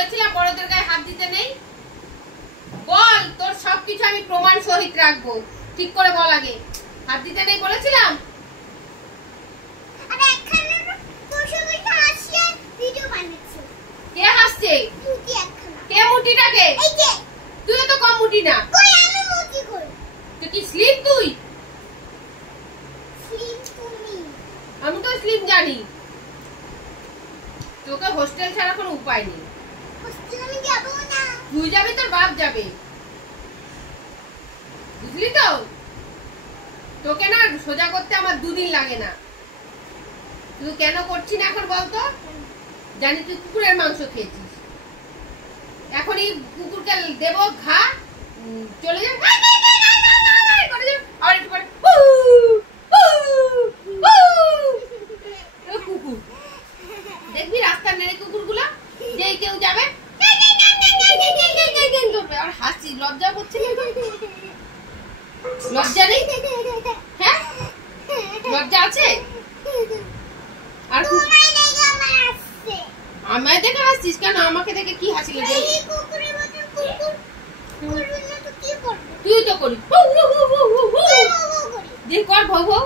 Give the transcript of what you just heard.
বলেছিলাম বড়দের গায়ে হাত দিতে নেই? বল, তোর সবকিছু আমি প্রমাণ সহিত রাখবো। ঠিক করে বল আগে, হাত দিতে নেই বলেছিলাম? আরে এখানে তোর সঙ্গে তো হাসিয়ে ভিডিও বানাচ্ছি। কে হাসছে? তুই এখানে। কে মুটিটাকে? এই যে তুইও তো কম মুটি না। কই আমি মুটি কই? তুই কি স্লিপ? তুই স্লিম তুমি। আমি তো স্লিপ জানি। তোকে হোস্টেল ছাড়া কোনো উপায় নেই। হোস্টেল আমি যাব না। তুই যাবি, তোর বাপ যাবে, বুঝলি তো? তোকে না সোজা করতে আমার 2 দিন লাগে না। তুই কেন করছি না এখন বলতো? জানি তুই কুকুরের মাংস খেয়েছিস। এখনই কুকুরকে দেব ঘা, চলে যাবে আর একটু পরে কুকুর দেখবি রাস্তার মেরে কুকুরগুলো, যেই কেউ যাবে আর হাসি। লজ্জা করছে না? লজ্জা নেই? হ্যাঁ, লজ্জা আছে? আর আমায় দেখে হাসছিস কেন? আমাকে দেখে কি হাসি লাগে? তুই তো করিস, দেখ কর ভৌ ভৌ।